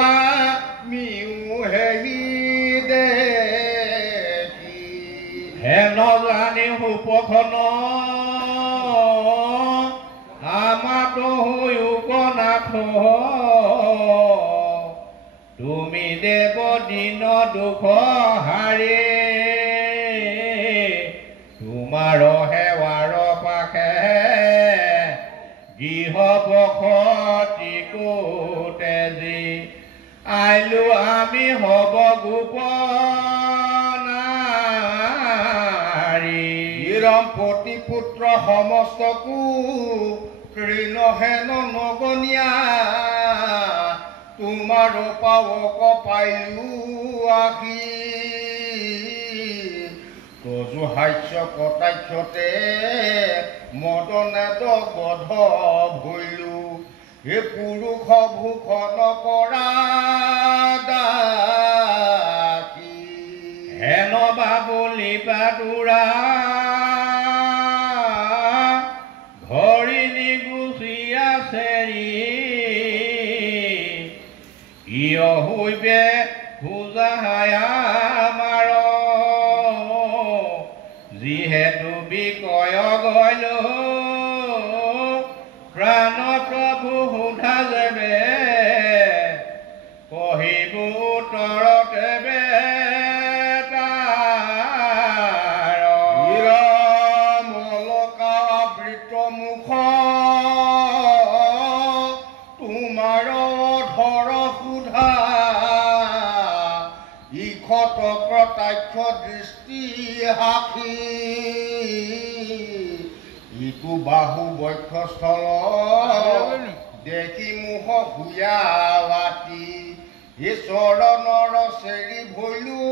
আমিও হেৰি দেখি হে নজানি সুপখন আমাতো উপনাথ তুমি দেৱ দিন দুখ হাৰে তোমাৰ সেৱাৰ পাশে গৃহ বসতি কোটেজি আইলো আমি হব গোপনাৰী নিৰম্পতি পুত্ৰ সমস্তকো তৃণহেন নগনীয়া তোমাৰ পাৱক পাইলো আহি তজু হাস্য কটাক্ষতে মদনেদ গধ ভৈলো হে পুৰুষ ভূষণ কৰা দাসী হেন বাবুলি পাতুৰা ঘৰি নিগুচি আছেৰি ইয় হৈবে খোজাহায়া মাৰ যিহেতু বিকয় গল প্ৰাণ প্ৰভু সোধা যাবে কহিব উত্তৰতে মলকাবৃত মুখ তোমাৰ ধৰ সুধা ইখত কটাক্ষ দৃষ্টি সাক্ষী ইটো বাহু বক্ষস্থল দেখি মুখ হুয়া ৰাতি এই চৰণৰ চেৰি ভৈলো